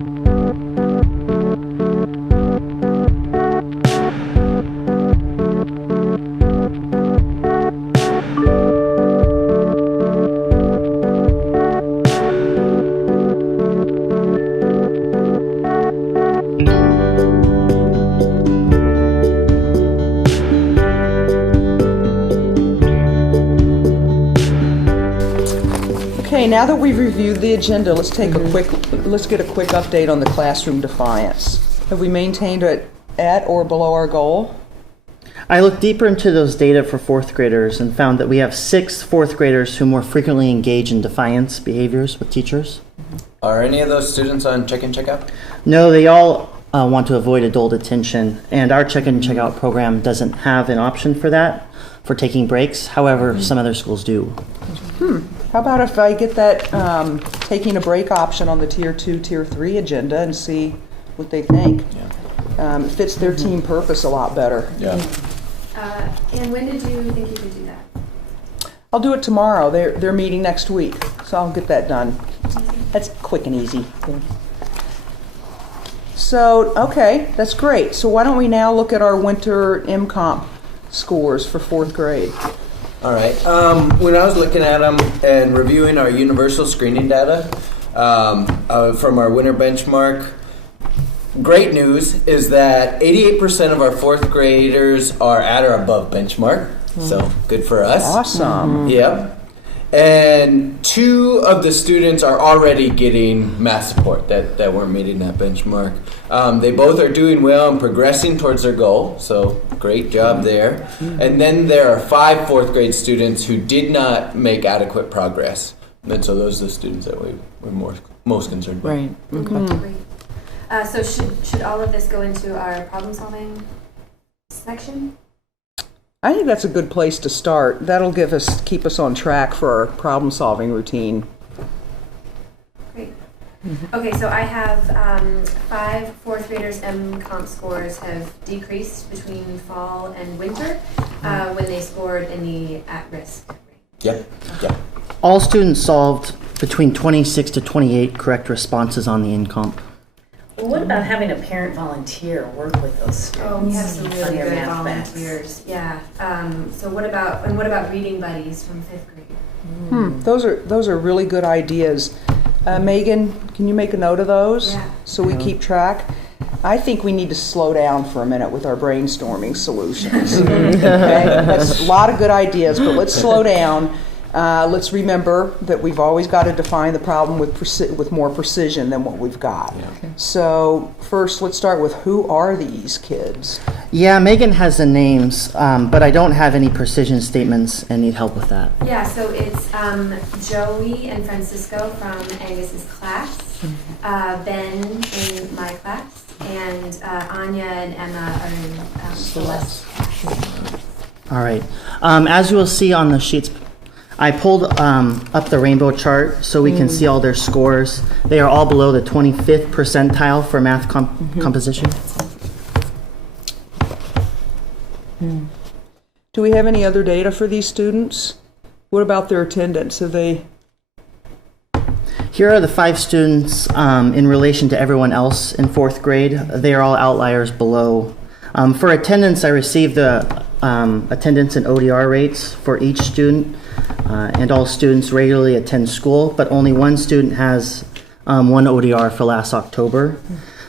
Okay, now that we've reviewed the agenda, let's get a quick update on the classroom defiance. Have we maintained it at or below our goal? I looked deeper into those data for fourth graders and found that we have 6 fourth graders who more frequently engage in defiance behaviors with teachers. Are any of those students on check-in, check-out? No, they all want to avoid adult attention, and our check-in, check-out program doesn't have an option for that, for taking breaks. However, some other schools do. How about if I get that taking a break option on the Tier 2, Tier 3 agenda and see what they think? Yeah. It fits their team purpose a lot better. Yeah. And when did you think you could do that? I'll do it tomorrow. They're meeting next week, so I'll get that done. That's quick and easy. So, okay, that's great. So why don't we now look at our winter MComp scores for 4th grade? All right. When I was looking at them and reviewing our universal screening data from our winter benchmark, great news is that 88% of our 4th graders are at or above benchmark. So good for us. Awesome. Yep. And 2 of the students are already getting math support that weren't meeting that benchmark. They both are doing well and progressing towards their goal, so great job there. And then there are 5 4th grade students who did not make adequate progress. And so those are the students that we're most concerned about. Right. Great. So should all of this go into our problem solving section? I think that's a good place to start. That'll keep us on track for our problem-solving routine. Great. Okay, so I have 5 4th graders MComp scores have decreased between fall and winter when they scored in the at-risk range. Yep. All students solved between 26 to 28 correct responses on the MComp. Well, what about having a parent volunteer work with those students? Oh, we have some on really your good math volunteers. Yeah. So what about reading buddies from 5th grade? Those are really good ideas. Megan, can you make a note of those? Yeah. So we keep track? I think we need to slow down for a minute with our brainstorming solutions. Okay? That's a lot of good ideas, but let's slow down. Let's remember that we've always got to define the problem with more precision than what we've got. Yeah. Okay. So first, let's start with who are these kids? Yeah, Megan has the names, but I don't have any precision statements and need help with that. Yeah, so it's Joey and Francisco from Angus's class, Ben in my class, and Anya and Emma are in Celeste's class. All right. As you will see on the sheets, I pulled up the rainbow chart so we can see all their scores. They are all below the 25th percentile for math composition. Do we have any other data for these students? What about their attendance? Have they? Here are the 5 students in relation to everyone else in 4th grade. They are all outliers below. For attendance, I received the attendance and ODR rates for each student. And all students regularly attend school, but only one student has 1 ODR for last October.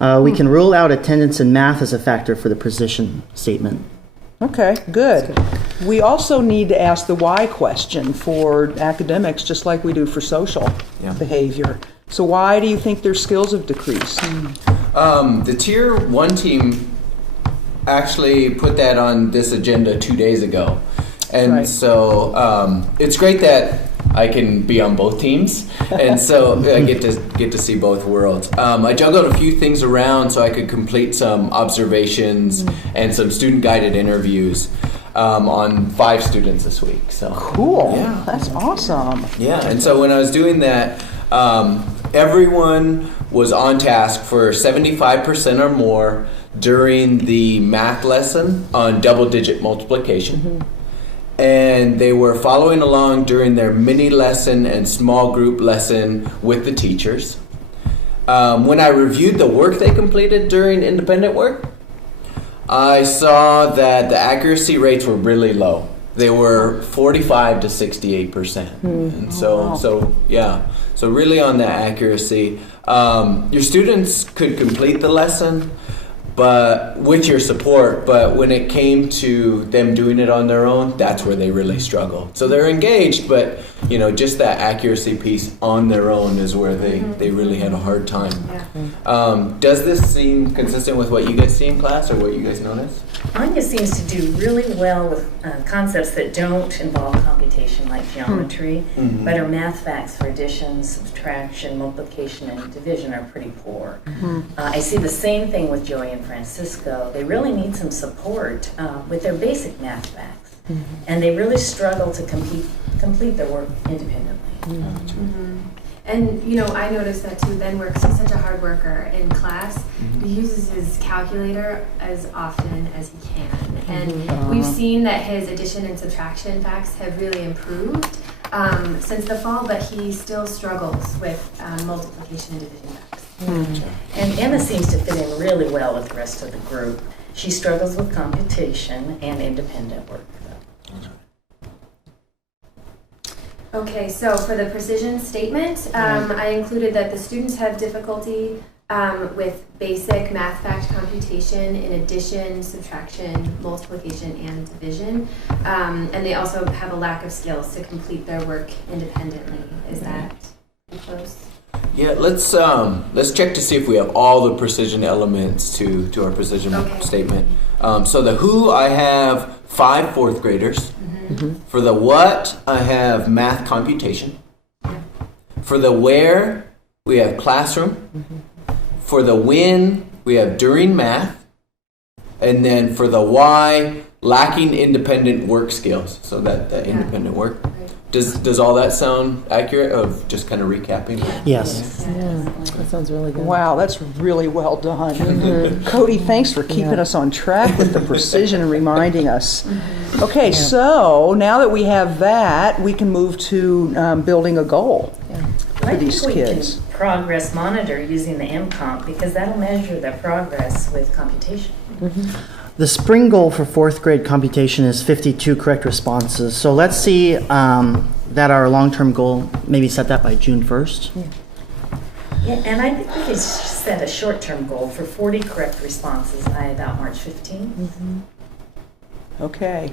We can rule out attendance in math as a factor for the precision statement. Okay, good. We also need to ask the why question for academics, just like we do for social behavior. So why do you think their skills have decreased? The Tier 1 team actually put that on this agenda 2 days ago. And so it's great that I can be on both teams, and so I get to see both worlds. I juggled a few things around so I could complete some observations and some student-guided interviews on 5 students this week. So cool. Yeah, that's awesome. Yeah, and so when I was doing that, everyone was on task for 75% or more during the math lesson on double-digit multiplication. And they were following along during their mini lesson and small group lesson with the teachers. when I reviewed the work they completed during independent work, I saw that the accuracy rates were really low. They were 45 to 68%. And so really on the accuracy, your students could complete the lesson, but with your support, but when it came to them doing it on their own, that's where they really struggled. So they're engaged, but just that accuracy piece on their own is where they really had a hard time. Does this seem consistent with what you guys see in class or what you guys notice? Anya seems to do really well with concepts that don't involve computation like geometry, but her math facts for addition, subtraction, multiplication, and division are pretty poor. I see the same thing with Joey and Francisco. They really need some support with their basic math facts, and they really struggle to complete their work independently. And I noticed that too. Ben works, he's such a hard worker in class. He uses his calculator as often as he can. And we've seen that his addition and subtraction facts have really improved since the fall, but he still struggles with multiplication and division facts. And Emma seems to fit in really well with the rest of the group. She struggles with computation and independent work. Okay, so for the precision statement, I included that the students have difficulty with basic math fact computation in addition, subtraction, multiplication, and division. And they also have a lack of skills to complete their work independently. Is that close? Yeah, let's check to see if we have all the precision elements to our precision statement. So the who, I have 5 fourth graders. For the what, I have math computation. For the where, we have classroom. For the when, we have during math. And then for the why, lacking independent work skills. So that independent work. Does all that sound accurate of just kind of recapping? Yes. That sounds really good. Wow, that's really well done. Cody, thanks for keeping us on track with the precision and reminding us. Okay, so now that we have that, we can move to building a goal for these kids. We can progress monitor using the MComp because that'll measure their progress with computation. The spring goal for 4th grade computation is 52 correct responses. So let's see that our long-term goal, maybe set that by June 1st. Yeah, and I think we could set a short-term goal for 40 correct responses by about March 15th. Okay.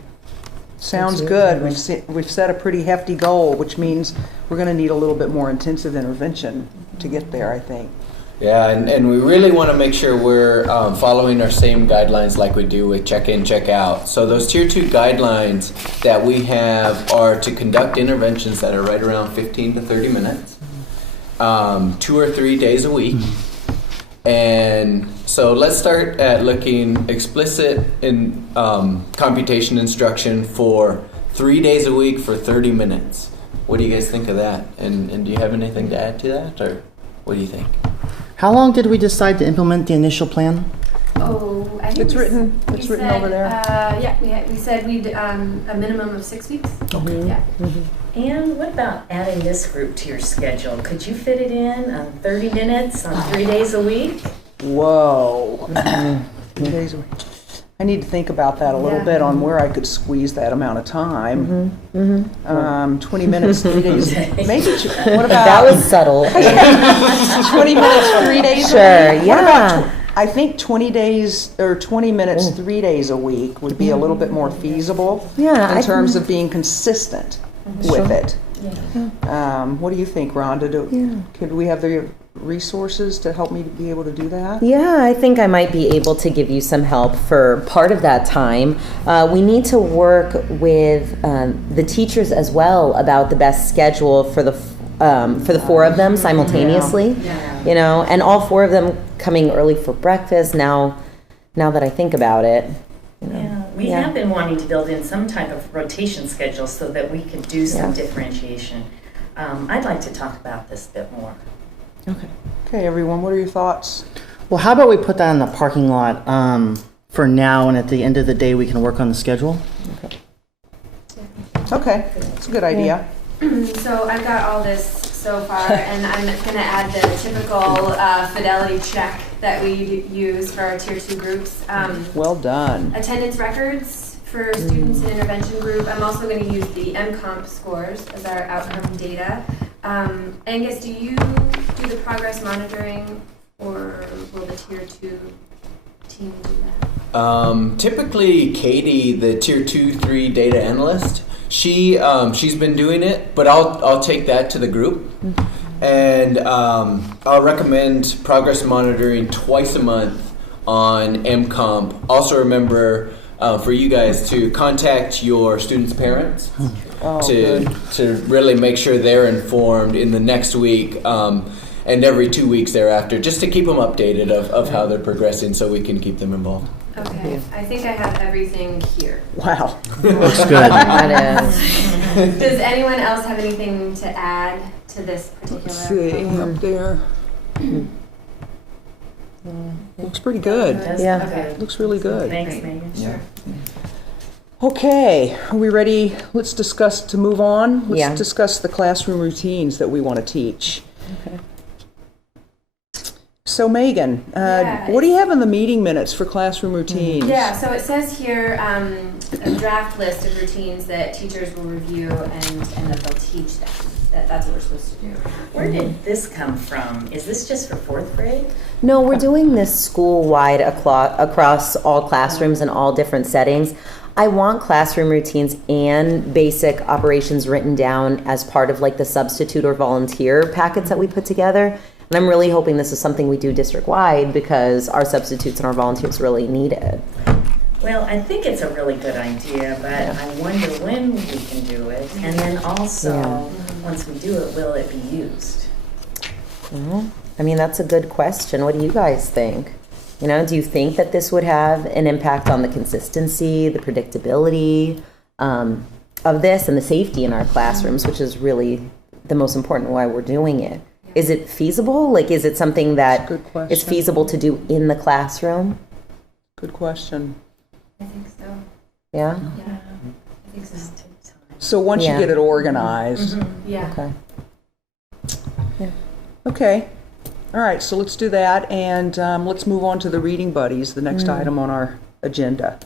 Sounds good. We've set a pretty hefty goal, which means we're going to need a little bit more intensive intervention to get there, I think. Yeah, and we really want to make sure we're following our same guidelines like we do with check-in, check-out. So those Tier 2 guidelines that we have are to conduct interventions that are right around 15 to 30 minutes, 2 or 3 days a week. And so let's start at looking explicit in computation instruction for 3 days a week for 30 minutes. What do you guys think of that? And do you have anything to add to that, or what do you think? How long did we decide to implement the initial plan? Oh, I think It's written over there. We said we'd a minimum of 6 weeks. Okay. Yeah. And what about adding this group to your schedule? Could you fit it in on 30 minutes on 3 days a week? Whoa. 3 days a week. I need to think about that a little bit on where I could squeeze that amount of time. 20 minutes, 3 days. Maybe. What about That was subtle. 20 minutes, 3 days? Sure, a week? What yeah. about I think 20 days or 20 minutes, 3 days a week would be a little bit more feasible Yeah, in terms of being consistent with it. What do you think, Rhonda? Could we have the resources to help me to be able to do that? Yeah, I think I might be able to give you some help for part of that time. We need to work with the teachers as well about the best schedule for the 4 of them simultaneously. You know, and all 4 of them coming early for breakfast. Now that I think about it. You know. We have been wanting to build in some type of rotation schedule so that we could do some differentiation. I'd like to talk about this a bit more. Okay, everyone, what are your thoughts? Well, how about we put that in the parking lot for now, and at the end of the day, we can work on the schedule? Okay, that's a good idea. So I've got all this. so far, and I'm going to add the typical fidelity check that we use for our Tier 2 groups. Well done. Attendance records for students in intervention group. I'm also going to use the MComp scores as our outcome data. Angus, do you do the progress monitoring, or will the Tier 2 team do that? Typically, Katie, the Tier 2-3 data analyst, she's been doing it, but I'll take that to the group, and I'll recommend progress monitoring twice a month on MComp. Also, remember for you guys to contact your students' parents to really make sure they're informed in the next week. And every 2 weeks thereafter, just to keep them updated of how they're progressing so we can keep them involved. Okay, I think I have everything here. Wow. Looks good. That is. Does anyone else have anything to add to this particular? Let's see, up there. Looks pretty good. Yeah. Okay. Looks really good. Thanks, Great. Megan. Yeah. Okay, are we ready? Let's discuss to move on. Let's Yeah. discuss the classroom routines that we want to teach. So Megan, Yeah. what do you have in the meeting minutes for classroom routines? Yeah, so it says here a draft list of routines that teachers will review and that they'll teach them. That's what we're supposed to do. Where did this come from? Is this just for 4th grade? No, we're doing this school-wide across all classrooms and all different settings. I want classroom routines and basic operations written down as part of like the substitute or volunteer packets that we put together. And I'm really hoping this is something we do district-wide because our substitutes and our volunteers really need it. Well, I think it's a really good idea, but I wonder when we can do it. And then also, Yeah. once we do it, will it be used? Well, I mean, that's a good question. What do you guys think? You know, do you think that this would have an impact on the consistency, the predictability of this and the safety in our classrooms, which is really the most important why we're doing it? Is it feasible? Like, is it something that Good question. is feasible to do in the classroom? Good question. I think so. Yeah? Yeah, I think so. Just take time. So once Yeah. you get it organized. Yeah. Okay. Okay. All right, so let's do that, and let's move on to the reading buddies, the next item on our agenda.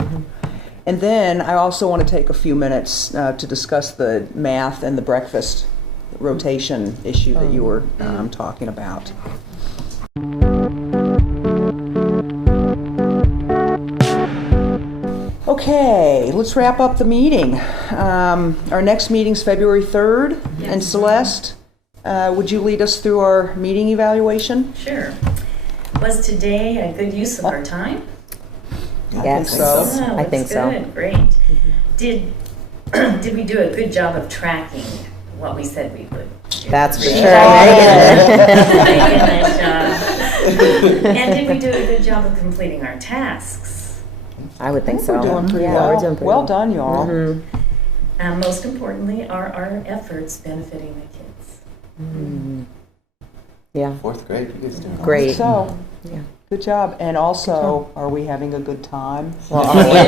And then I also want to take a few minutes to discuss the math and the breakfast rotation issue that you were talking about. Okay, let's wrap up the meeting. Our next meeting's February 3rd, and Celeste, would you lead us through our meeting evaluation? Sure. Was today a good use of our time? Yes. so. Oh, I think that's so. good. Great. Did we do a good job of tracking what we said we would do? That's for sure. Megan, nice job. And did we do a good job of completing our tasks? I would think so. We're doing pretty Yeah, well. we're doing pretty Well done, y'all. Mhm. Most importantly, are our efforts benefiting the kids? Yeah, 4th grade, you guys doing great. So, Yeah. good job. And also, are we having a good time? Well, always.